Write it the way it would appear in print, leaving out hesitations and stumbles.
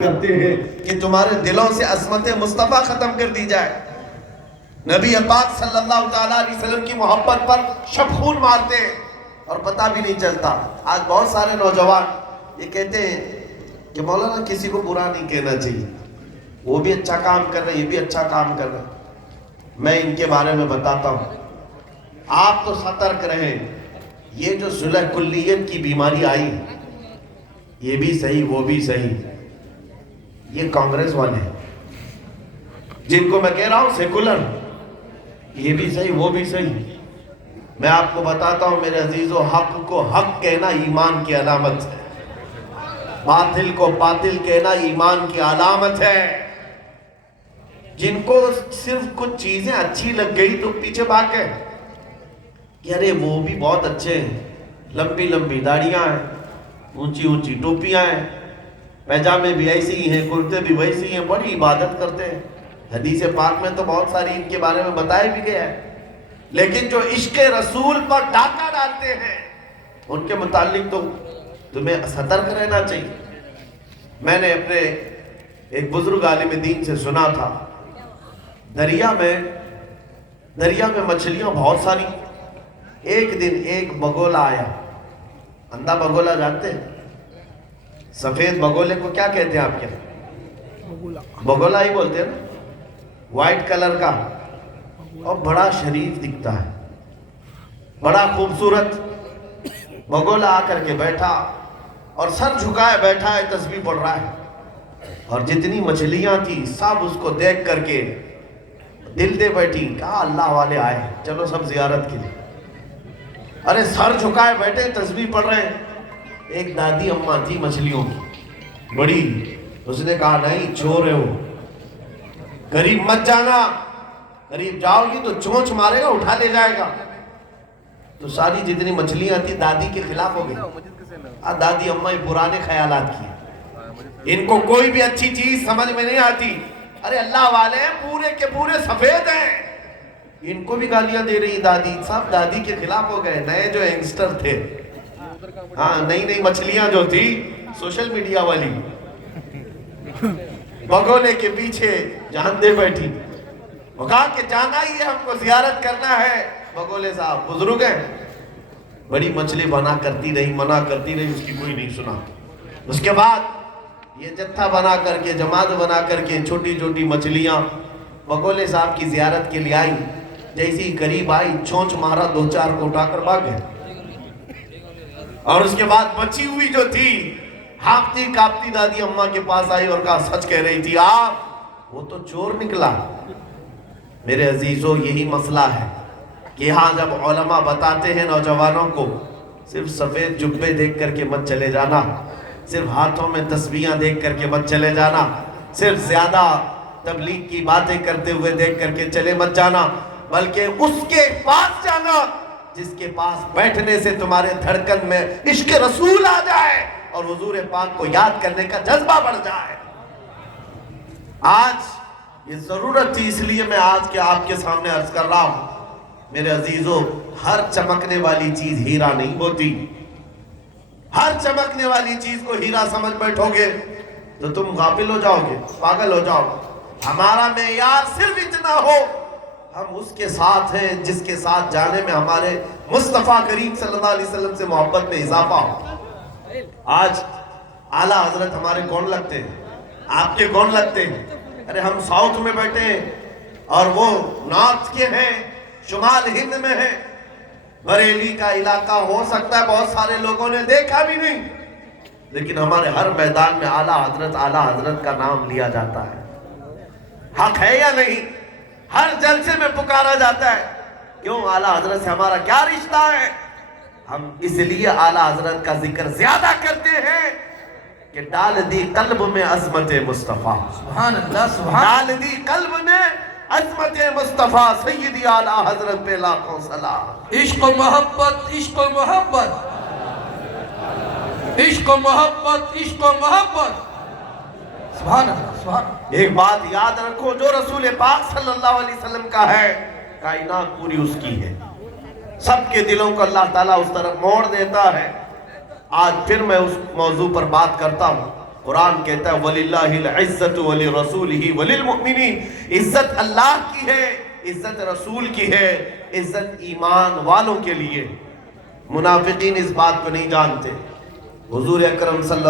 کرتے ہیں کہ تمہارے دلوں سے عظمت مصطفیٰ ختم کر دی جائے. نبی پاک صلی اللہ تعالیٰ علیہ وسلم کی محبت پر شب خون مارتے ہیں اور پتہ بھی نہیں چلتا. آج بہت سارے نوجوان یہ کہتے ہیں کہ مولانا کسی کو برا نہیں کہنا چاہیے, وہ بھی اچھا کام کر رہے ہیں, یہ بھی اچھا کام کر رہے ہیں. میں ان کے بارے میں بتاتا ہوں, آپ تو سترک رہیں. یہ جو صلح کلیت کی بیماری آئی, یہ بھی صحیح وہ بھی صحیح, یہ کانگریس والے ہیں جن کو میں کہہ رہا ہوں سیکولر, یہ بھی صحیح وہ بھی صحیح. میں آپ کو بتاتا ہوں میرے عزیزو, حق کو حق کہنا ایمان کی علامت ہے, باطل کو باطل کہنا ایمان کی علامت ہے. جن کو صرف کچھ چیزیں اچھی لگ گئی تو پیچھے بھاگ گئے کہ ارے وہ بھی بہت اچھے ہیں, لمبی لمبی داڑیاں ہیں, اونچی اونچی ٹوپیاں ہیں, پیجامے بھی ایسے ہی ہیں, کرتے بھی ویسے ہی ہیں, بڑی عبادت کرتے ہیں. حدیث پاک میں تو بہت ساری ان کے بارے میں بتایا بھی گیا ہے. لیکن جو عشق رسول پر ڈاکہ ڈالتے ہیں ان کے متعلق تو تمہیں سترک رہنا چاہیے. میں نے اپنے ایک بزرگ عالم دین سے سنا تھا, دریا میں مچھلیاں بہت ساری. ایک دن ایک بگولا آیا. اندھا بگولا جانتے ہیں؟ سفید بگولے کو کیا کہتے ہیں آپ کیا؟ بگولا ہی بولتے ہیں نا, وائٹ کلر کا, اور بڑا شریف دکھتا ہے, بڑا خوبصورت. بگولا آ کر کے بیٹھا اور سر جھکائے بیٹھا ہے, تسبیح پڑھ رہا ہے. اور جتنی مچھلیاں تھی سب اس کو دیکھ کر کے دل دے بیٹھی, کہا اللہ والے آئے, چلو سب زیارت کے لیے. ارے سر جھکائے بیٹھے تسبیح پڑھ رہے ہیں. ایک دادی اماں تھی مچھلیوں کی بڑی, اس نے کہا نہیں چور ہے وہ, قریب مت جانا, قریب جاؤ گی تو چونچ مارے گا, اٹھا لے جائے گا. تو ساری جتنی مچھلیاں تھی دادی کے خلاف ہو گئی. دادی اماں پرانے خیالات کی, ان کو کوئی بھی اچھی چیز سمجھ میں نہیں آتی. ارے اللہ والے پورے کے پورے سفید ہیں, ان کو بھی گالیاں دے رہی دادی. سب دادی کے خلاف ہو گئے. نئے جو ینگسٹر تھے, ہاں نئی نئی مچھلیاں جو تھی سوشل میڈیا والی, بگولے کے پیچھے جان دے بیٹھی. وہ کہا کہ جانا ہی ہے, ہم کو زیارت کرنا ہے. بگولے صاحب بزرگ ہیں, بڑی مچھلی بنا کرتی رہی, منع کرتی رہی, اس کی کوئی نہیں سنا. اس کے بعد یہ جتھا بنا کر کے, جماعت بنا کر کے چھوٹی چھوٹی مچھلیاں بگولے صاحب کی زیارت کے لیے آئی. جیسی قریب آئی چونچ مارا, دو چار کو اٹھا کر بھاگ گئے. اور اس کے بعد بچی ہوئی جو تھی ہانپتی کانپتی دادی اماں کے پاس آئی اور کہا سچ کہہ رہی تھی آپ, وہ تو چور نکلا. میرے عزیزو یہی مسئلہ ہے کہ یہاں جب علماء بتاتے ہیں نوجوانوں کو صرف سفید جبے دیکھ کر کے مت چلے جانا, صرف ہاتھوں میں تسبیحاں دیکھ کر کے مت چلے جانا, صرف زیادہ تبلیغ کی باتیں کرتے ہوئے دیکھ کر کے چلے مت جانا, بلکہ اس کے پاس جانا جس کے پاس بیٹھنے سے تمہارے دھڑکن میں عشق رسول آ جائے اور حضور پاک کو یاد کرنے کا جذبہ بڑھ جائے. آج یہ ضرورت تھی, اس لیے میں آج کے آپ کے سامنے عرض کر رہا ہوں. میرے عزیزو, ہر چمکنے والی چیز ہیرا نہیں ہوتی. ہر چمکنے والی چیز کو ہیرا سمجھ بیٹھو گے تو تم غافل ہو جاؤ گے, پاگل ہو جاؤ گے. ہمارا معیار صرف اتنا ہو, ہم اس کے ساتھ ہیں جس کے ساتھ جانے میں ہمارے مصطفیٰ کریم صلی اللہ علیہ وسلم سے محبت میں اضافہ ہو. آج اعلیٰ حضرت ہمارے کون لگتے ہیں, آپ کے کون لگتے ہیں؟ ارے ہم ساؤتھ میں بیٹھے ہیں اور وہ نارتھ کے ہیں, شمال ہند میں ہیں. بریلی کا علاقہ ہو سکتا ہے بہت سارے لوگوں نے دیکھا بھی نہیں, لیکن ہمارے ہر میدان میں اعلیٰ حضرت کا نام لیا جاتا ہے. حق ہے یا نہیں؟ ہر جلسے میں پکارا جاتا ہے. کیوں؟ اعلیٰ حضرت سے ہمارا کیا رشتہ ہے؟ ہم اس لیے اعلیٰ حضرت کا ذکر زیادہ کرتے ہیں کہ ڈال دی قلب میں عظمت مصطفیٰ, سبحان اللہ, سبحان ڈال دی قلب میں عظمت مصطفیٰ. سیدی اعلیٰ حضرت پہ لاکھوں سلام. عشق و محبت, عشق و محبت, عشق و محبت, عشق و محبت. سبحان اللہ, سبحان اللہ. ایک بات یاد رکھو, جو رسول پاک صلی اللہ علیہ وسلم کا ہے کائنات پوری اس کی ہے. سب کے دلوں کو اللہ تعالیٰ اس طرف موڑ دیتا ہے. آج پھر میں اس موضوع پر بات کرتا ہوں. قرآن کہتا ہے وَلِلَّهِ الْعِزَّةُ وَلِرَسُولِهِ وَلِلْمُؤْمِنِينَ، عزت اللہ کی ہے، عزت رسول کی ہے، عزت ایمان والوں کے لیے۔ منافقین اس بات کو نہیں جانتے۔ حضور اکرم صلی اللہ